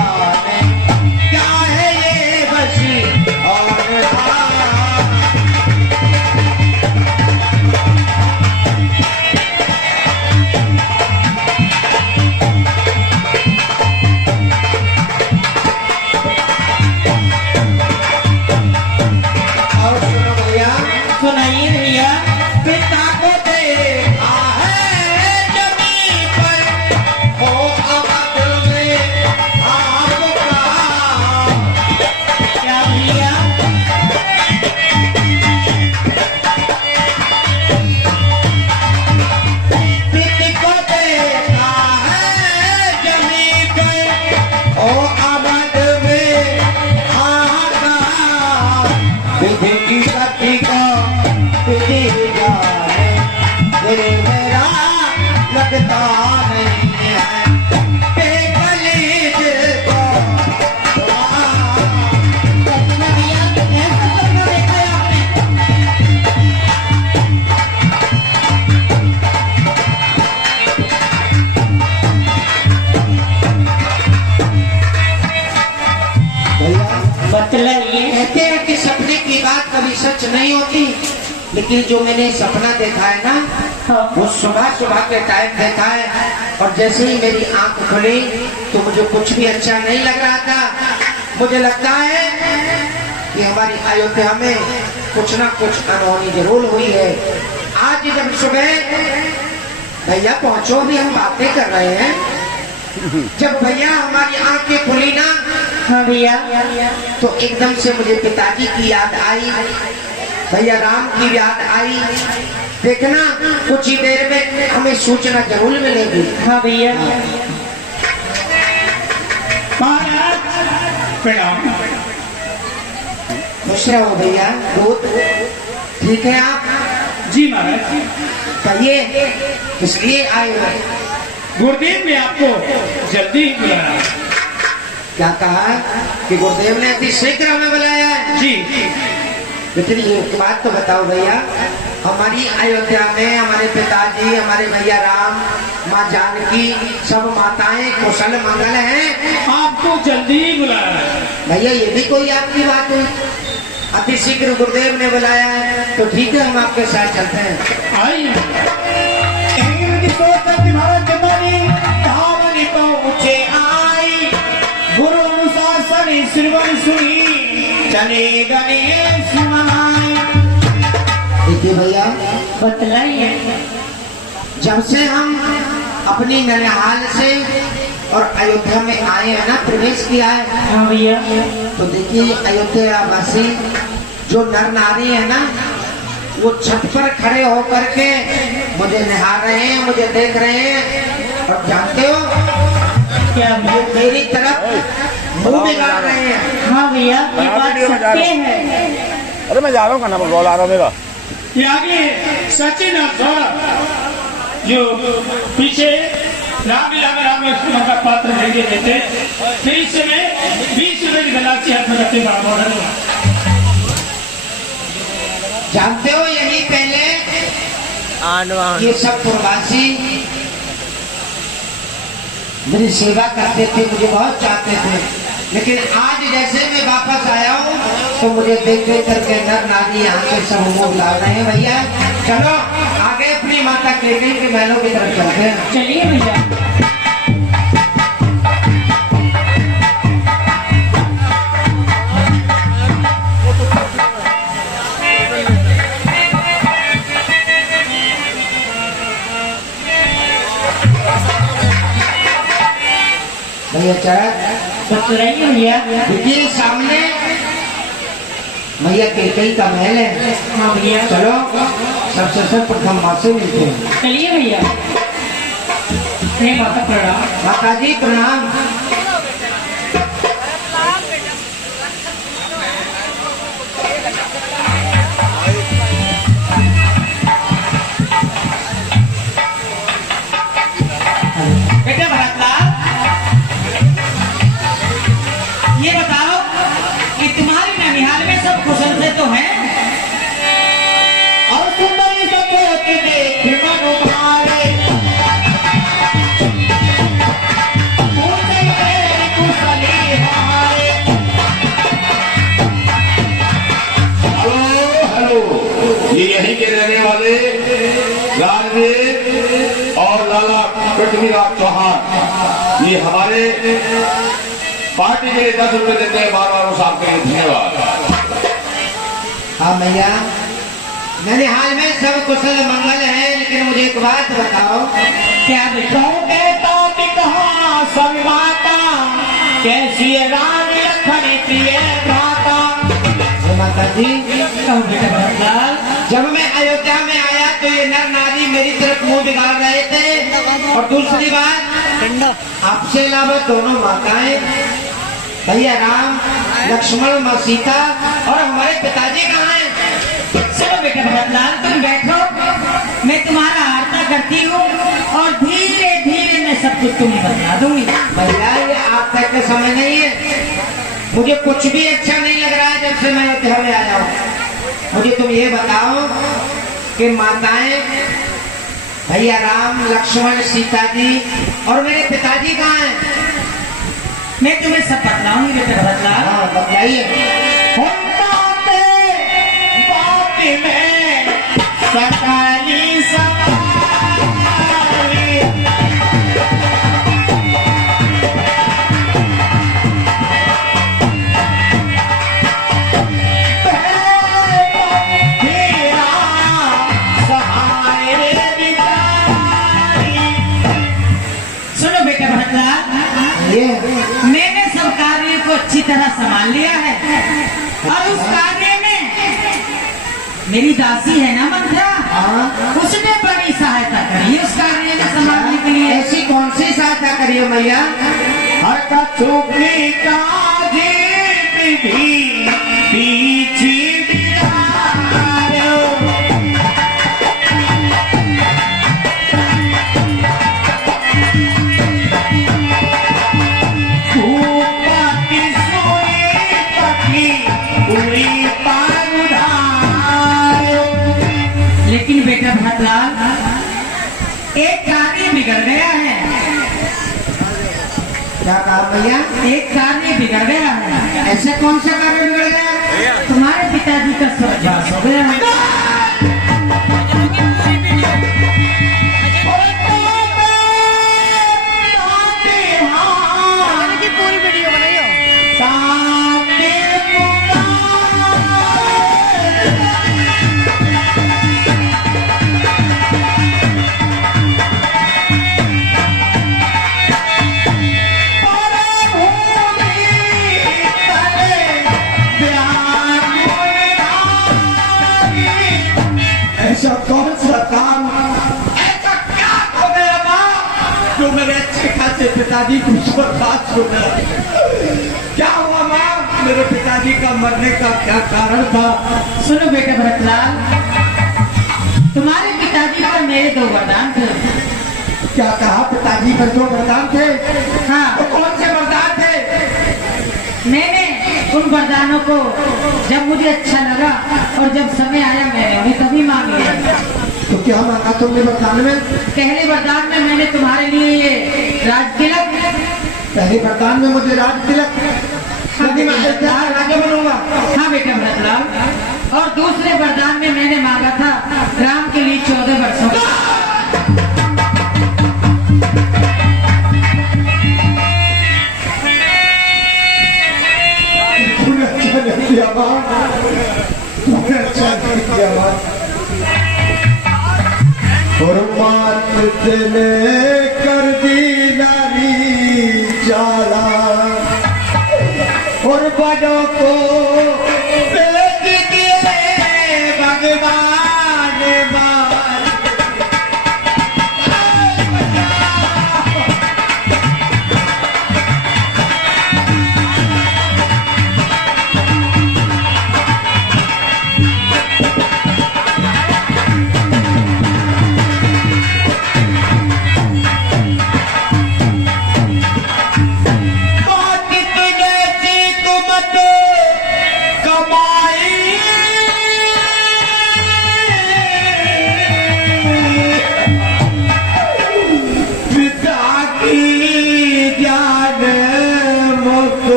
जाने क्या है ये बस और सुनाइए भैया। पिता को देखा है जमीन पर हो अवध में आपका क्या भैया? पिता को देखा है जमीन पर हो अवध में आपका विधि की गति का विधि जाने ये मेरा लगता नहीं है बेकलीज को भैया ऐसा करना देखा है आपने? भैया बतलाइए। कहते हैं कि सपने की बात कभी सच नहीं होती, लेकिन जो मैंने सपना देखा है ना हाँ। वो सुबह सुबह के टाइम देखा है और जैसे ही मेरी आंख खुली तो मुझे कुछ भी अच्छा नहीं लग रहा था। मुझे लगता है कि हमारी अयोध्या में कुछ ना कुछ अनहोनी जरूर हुई है। आज जब सुबह भैया पहुंचो भी हम बातें कर रहे हैं, जब भैया हमारी आंखें खुली ना हाँ भैया। तो एकदम से मुझे पिताजी की याद आई, भैया राम की याद आई। देखना कुछ ही देर में हमें सूचना जरूर मिलेगी। हाँ भैया। महाराज प्रणाम। खुश रहो भैया। दूध ठीक है आप? जी महाराज। कहिए किस लिए आए हो? गुरुदेव ने आपको जल्दी ही बुलाया। क्या कहा कि गुरुदेव ने अति शीघ्र हमें बुलाया है? जी लेकिन ये एक बात तो बताओ भैया, हमारी अयोध्या में हमारे पिताजी, हमारे भैया राम, माँ जानकी, सब माताएं कुशल मंगल हैं। आपको जल्दी ही बुलाया। भैया ये भी कोई आपकी बात हुई? अति शीघ्र गुरुदेव ने बुलाया है तो ठीक है, हम आपके साथ चलते हैं। आइए। गुरु अनुशासन श्रवण सुनी चले गणेश महाय। देखिए भैया, बतलाइए। जब से हम अपनी ननिहाल से और अयोध्या में आए हैं ना, प्रवेश किया है, हाँ भैया। तो देखिए अयोध्या वासी जो नर नारी है ना, वो छत पर खड़े होकर के मुझे निहार रहे हैं, मुझे देख रहे हैं और जानते हो क्या भैया? मेरी तरफ मुंह बिगाड़ रहे हैं। हाँ भैया, ये बात सत्य है। अरे मैं जा रहा हूँ, खाना कॉल आ रहा है मेरा। ये आगे सचिन और सौरभ जो पीछे राम लक्ष्मण का पात्र भेजे देते, फिर इस समय 20 रुपए की गलाची हाथ में रखते बराबर। जानते हो यही पहले ये सब प्रवासी मेरी सेवा करते थे, मुझे बहुत चाहते थे, लेकिन आज जैसे मैं वापस आया हूँ तो मुझे देख देख करके नर नारी यहाँ से सब मुंह ला रहे हैं। भैया चलो आगे अपनी माता कैकेयी के महलों की तरफ चलते हैं। चलिए भैया। भैया चढ़ बतलाइए भैया। देखिए सामने भैया कैकेयी का महल है। हाँ भैया। चलो सबसे सर्वप्रथम माँ से मिलते हैं। चलिए भैया। हे माता प्रणाम। माता जी प्रणाम। बेटा भरतलाल, ये बताओ कि तुम्हारी ननिहाल में सब कुशल से तो है? और सुंदरी सफेद देख मनु भारे, पूछे तेरी कुशली पृथ्वीराज चौहान ये हमारे पार्टी के लिए 10 रुपए देते हैं। बार बार उस आपके लिए धन्यवाद। हाँ भैया, मैंने हाल में सब कुशल मंगल है, लेकिन मुझे एक बात बताओ। क्या बेटा? कहा सब माता कैसी रानी लखन प्रिय भ्राता। माता जी, कहो बेटा भरतलाल। जब मैं अयोध्या में आया तो ये नर नारी मेरी तरफ मुंह बिगाड़ रहे थे, और दूसरी बात, आपसे अलावा दोनों माताएं, भैया राम, लक्ष्मण, माँ सीता और हमारे पिताजी कहाँ हैं? चलो बेटा भरतलाल, तुम बैठो, मैं तुम्हारा आरता करती हूँ और धीरे धीरे मैं सब कुछ तुम्हें बता दूंगी। भैया ये आप तक का समय नहीं है, मुझे कुछ भी अच्छा नहीं लग रहा है जब से मैं अयोध्या में आया हूँ। मुझे तुम ये बताओ कि माताएं, भैया राम, लक्ष्मण, सीता जी और मेरे पिताजी कहाँ हैं? मैं तुम्हें सब बतलाऊंगी बेटा भरतलाल। हाँ बताइए। सकाली सुनो बेटा भरतलाल, मैंने सब कार्य को अच्छी तरह संभाल लिया है, और उस कार्य में मेरी दासी है ना मंत्रा, उसने बड़ी सहायता करी उस कार्य में संभालने के लिए। ऐसी कौन सी सहायता करी है मैया? हर का चुपी काजी पीछी लेकिन बेटा भरतलाल, एक कार्य बिगड़ गया है। क्या कहा भैया? एक कार्य बिगड़ गया है। ऐसे कौन सा कार्य बिगड़ गया? तुम्हारे पिताजी का स्वर्गवास हो गया है। पूरी वीडियो बनाइयो। ऐसा कौन सा काम, ऐसा क्या हो गया माँ, जो मेरे अच्छे खासे पिताजी को स्वर्गवास हो गया? क्या हुआ माँ? मेरे पिताजी का मरने का क्या कारण था? सुनो बेटा भरतलाल, तुम्हारे पिताजी पर मेरे 2 वरदान थे। क्या कहा? पिताजी पर 2 वरदान थे? हाँ, तो कौन से वरदान थे? मैंने उन वरदानों को जब मुझे अच्छा लगा और जब समय आया मैंने उन्हें तभी मांग लिया। तो क्या मांगा तुमने वरदान में? पहले वरदान में मैंने तुम्हारे लिए ये राज तिलक, पहले वरदान में मुझे राज तिलक, यदि मैं अयोध्या का राजा बनूंगा। हाँ बेटा भरतलाल, और दूसरे वरदान में मैंने मांगा था राम के लिए 14 वर्षों का। और मात ने कर दी नारी जाला, और बड़ों को भेज दिए भगवान मार।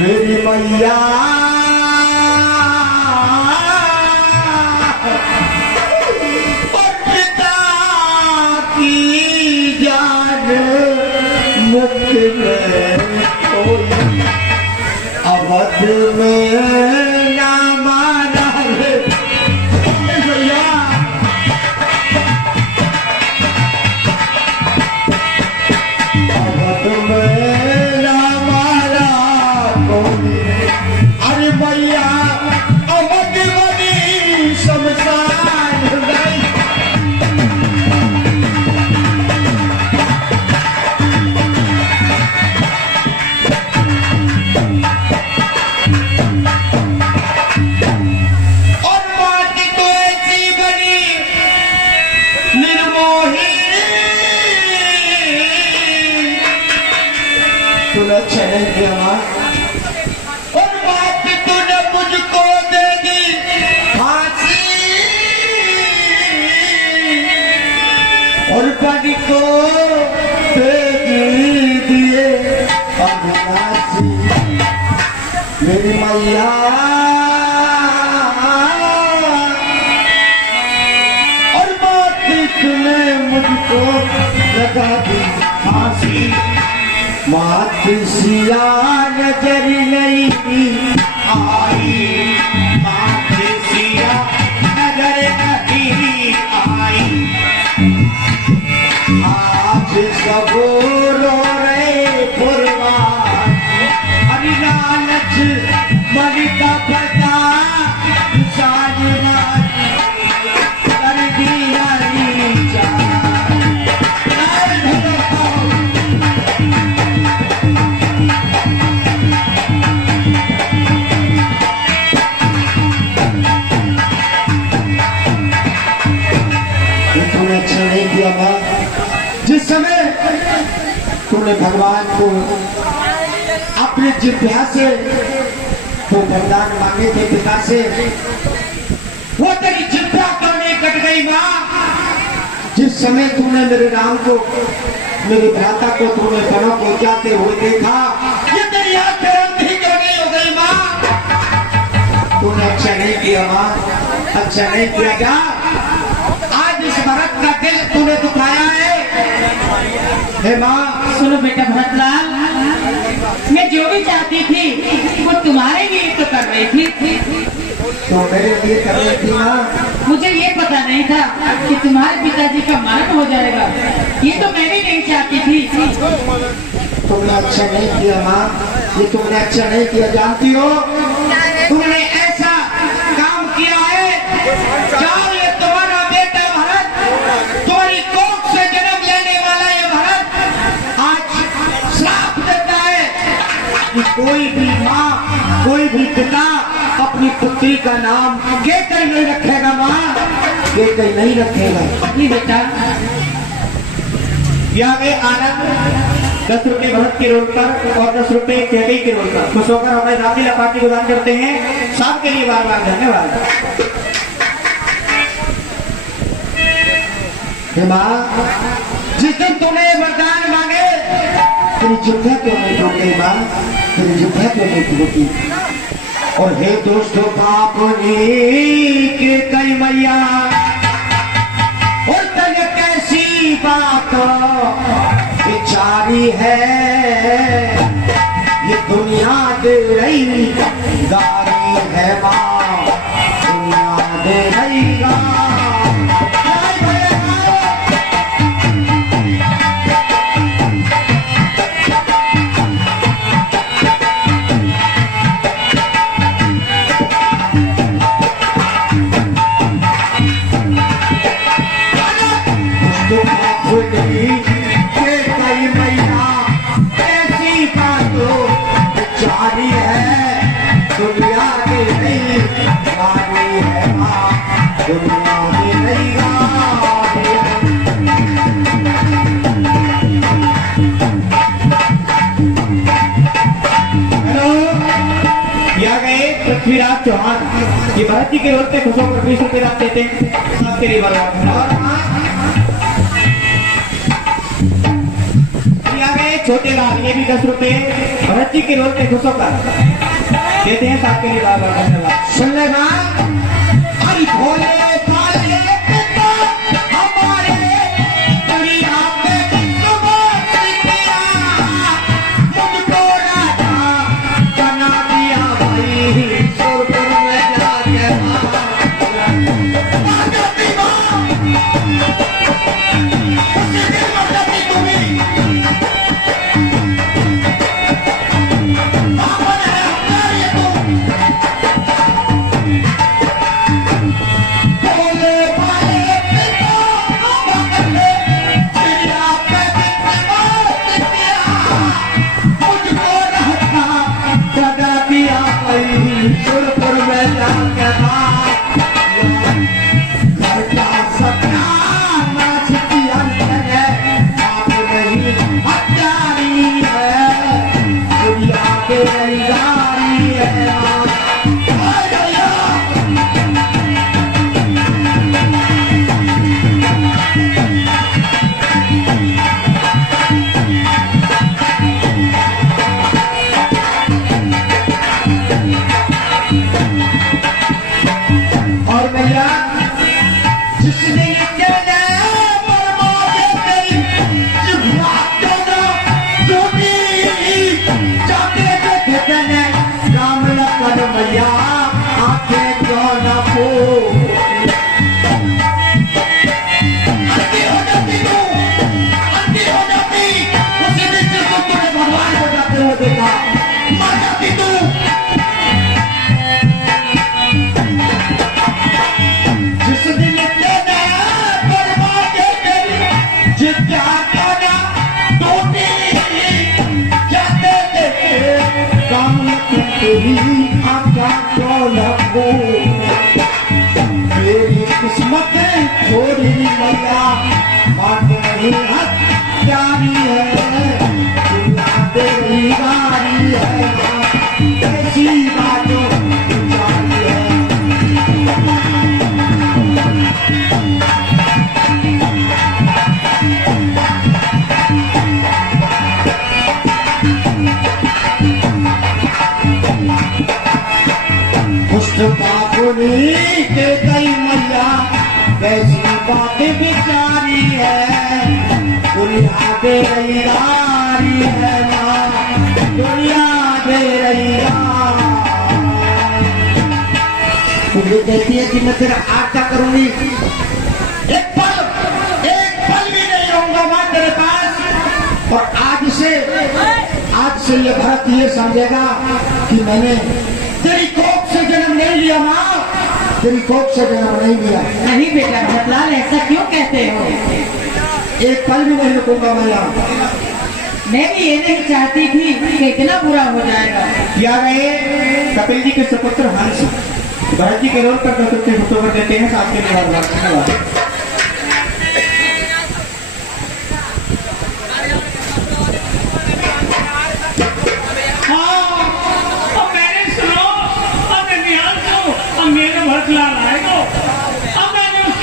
मेरी मैया और पिता अवध में ना मारा रे भैया, अवध में ना मारा कोई, अरे भैया अवध बड़ी शमशान गई। और बात तूने मुझको दे दी फांसी, और बड़ी को दे दिए अविनाशी मेरी मैया, और बात तूने मुझको लगा दी फांसी, मात सिया नजर नहीं आई, मात सिया नजर नहीं आई, आज सब रो रहे कुर्बान, अरे लालच मन का पता साजवान कर दिया नीचा। अच्छा नहीं किया मां, जिस समय तूने भगवान को अपने जिह्वा से तो वरदान मांगे थे पिता से, वो तेरी जिह्वा क्यों नहीं कट गई मां? जिस समय तूने मेरे राम को, मेरे भ्राता को तूने बना को जाते हुए देखा, ये तेरी आंखें अंधी क्यों नहीं हो गई मां? तूने अच्छा नहीं किया मां, अच्छा नहीं किया। क्या आज इस भरत का दिल तूने दुखाया है? हे माँ सुनो बेटा भरतलाल, मैं जो भी चाहती थी वो तुम्हारे लिए तो कर रही थी। तो मेरे लिए कर रही थी माँ? मुझे ये पता नहीं था कि तुम्हारे पिताजी का मरण हो जाएगा, ये तो मैं भी नहीं चाहती थी। तुमने अच्छा नहीं किया माँ, ये तुमने अच्छा नहीं किया। जानती हो तुमने ऐसा काम किया है, जाओ ये तुम्हारा बेटा भरत, तुम्हारी कोख से जन्म लेने वाला ये भरत आज श्राप देता है कि कोई भी माँ, कोई भी पिता अपनी पुत्री का नाम केकई नहीं रखेगा माँ, केकई नहीं रखेगा। नहीं बेटा, यहाँ में आनंद 10 रुपए भरत के रोड पर और 10 रुपए केकई के रोड पर खुश होकर हमारे रामलीला पार्टी को दान करते हैं। सबके लिए बार बार धन्यवाद। माँ जिस दिन तूने वरदान मांगे तेरी जिह्वा क्यों नहीं टूट गई माँ, तेरी जिह्वा क्यों नहीं टूटी? और हे दोस्तों पाप के कई मैया, और तय कैसी बात बेचारी है, ये दुनिया दे रही गारी है माँ, दुनिया दे रही गारी। पृथ्वीराज चौहान ये भरत जी के रोड पे खुश होकर 20 रुपए दान देते हैं, आपके लिए छोटे लाल ये भी 10 रुपए भरत जी के रोड पे खुश होकर देते हैं, आपके लिए बार बार धन्यवाद। सुन ले माँ, हरि भोले भाले पिता हमारे दुनिया पे मुझको राजा बना दिया आका को मेरी किस्मत थोड़ी मैया बात नहीं हत्यारी है तेरी गारी है कैसी बातों बापुनी के कई मैया कैसी बात बिचारी है दुनिया दे रही है माँ दुनिया दे रही मुझे कहती है कि मैं तेरा आशा करूंगी एक पल भी नहीं रहूंगा मैं तेरे पास और आज से ये भरत ये समझेगा कि मैंने तेरी कोख से जन्म नहीं लिया माँ तेरी कोख से जन्म नहीं लिया। नहीं बेटा भरतलाल ऐसा क्यों कहते हो? एक पल भी नहीं रुकूंगा मैया। मैं भी ये नहीं चाहती थी कि इतना बुरा हो जाएगा। या रहे कपिल जी के सुपुत्र हंस भरत जी के रोल पर फोटो देते हैं साथ के धन्यवाद।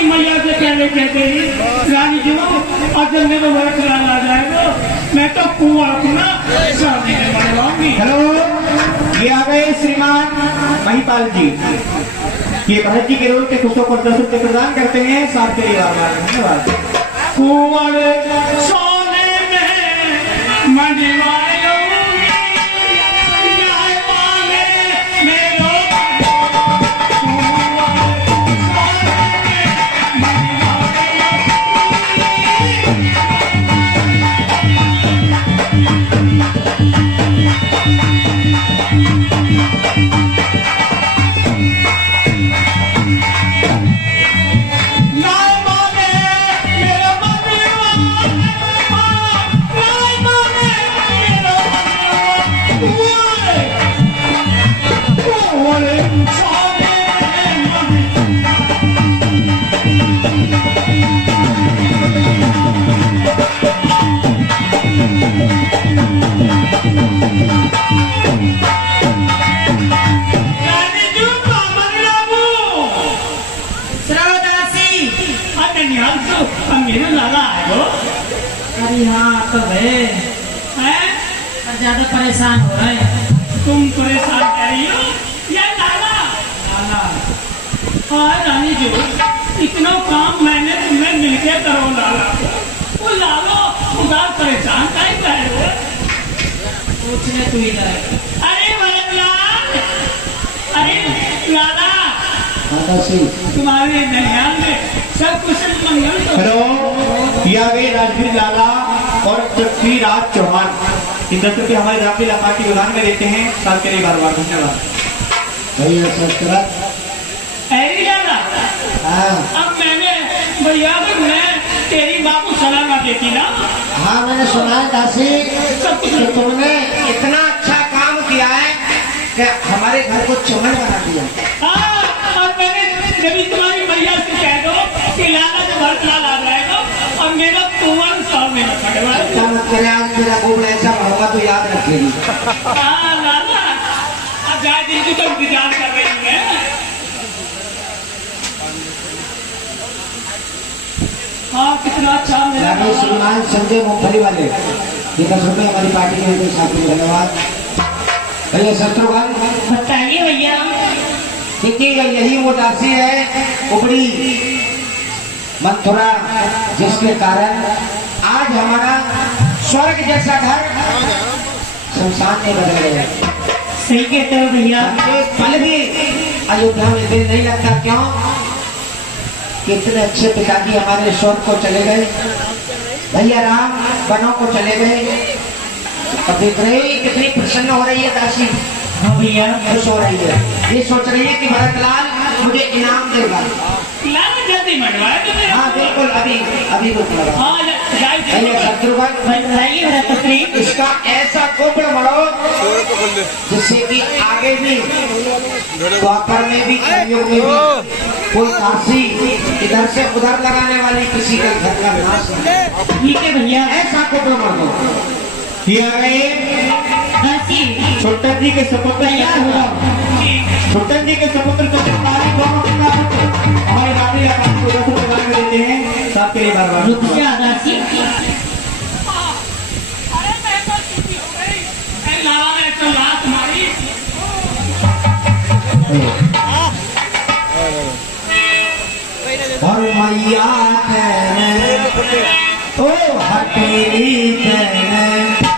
मैया से पहले कहते ही रानी जी और जब मेरे भरतलाल आ जाएगा मैं तो कुआं अपना शादी में बनवाऊंगी। हेलो, ये आ गए श्रीमान महिपाल जी। ये भरत जी के रोल के खुशों को 10 रुपए प्रदान करते हैं साथ के लिए धन्यवाद। कुंवर सोने में मनवाऊंगी अरे हाँ तो है ज्यादा परेशान हो रहे हैं। तुम परेशान कह रही हो या लाला? हाँ रानी जी इतना काम मैंने तुम्हें मिलके करो लाला वो लालो उदार परेशान काहे कर रहे हो? पूछने तू इधर। अरे भरतलाल अरे लाला तुम्हारे दरमियान में सब कुशल मंगल। हेलो, ये आ गए राजवीर लाला और पृथ्वीराज चौहान। इन 10 रुपये हमारे रापी लापा की दुकान में देते हैं साल के लिए बार धन्यवाद। अरे लाला अब मैंने भैया मैं तेरी बापू सलाह देती ना। हाँ मैंने सुना है दासी कि तुमने इतना अच्छा काम किया है कि हमारे घर को चमन बना दिया। हाँ और मैंने जब तुम्हारी भैया से कह दो कि लाला जो भरतलाल आ जाएगा और मेरा कुंवर साहब में खड़वा आज मेरा गोबड़ ऐसा होगा तो याद रखेगी। हाँ लाला अब जाए दिन की तो इंतजार कर रही है। हाँ कितना अच्छा मेरा श्रीमान संजय मूंगफली वाले ये 10 रुपये हमारी पार्टी के साथ में धन्यवाद। भैया शत्रुघ्न बताइए भैया। देखिए यही वो दासी है उपड़ी मथुरा जिसके कारण आज हमारा स्वर्ग जैसा घर शमशान में बदल गया। सही कहते हो भैया। एक पल भी अयोध्या में दिल नहीं लगता। क्यों? कितने अच्छे पिताजी हमारे स्वर्ग को चले गए। भैया राम वनों को चले गए। अब देख रहे कितनी प्रसन्न हो रही है दासी। हाँ भैया खुश हो रही है। ये सोच रही है कि भरतलाल मुझे इनाम देगा। लाओ जल्दी मंडवाए तुमने। हाँ बिल्कुल, अभी अभी रुक लगा। हाँ अरे शत्रुघ्न, बताइए मेरा पुत्री। इसका ऐसा गोबर मरो जिससे कि आगे भी द्वापर में भी कलयुग में भी कोई काशी इधर से उधर लगाने वाली किसी का घर का नाश नहीं। ठीक है भैया। ऐसा गोबर मरो किया गए। दासी छोटन जी के सपुत्र तैयार हो। छोटन जी के सपुत्र को हमारी रानी को 10 रुपए दान में देते हैं सबके लिए बार-बार। रुक जा दासी। अरे मैं तो छुट्टी हो गई। लावा में तो लात मारी। और मैया कहने ओ हटेली कहने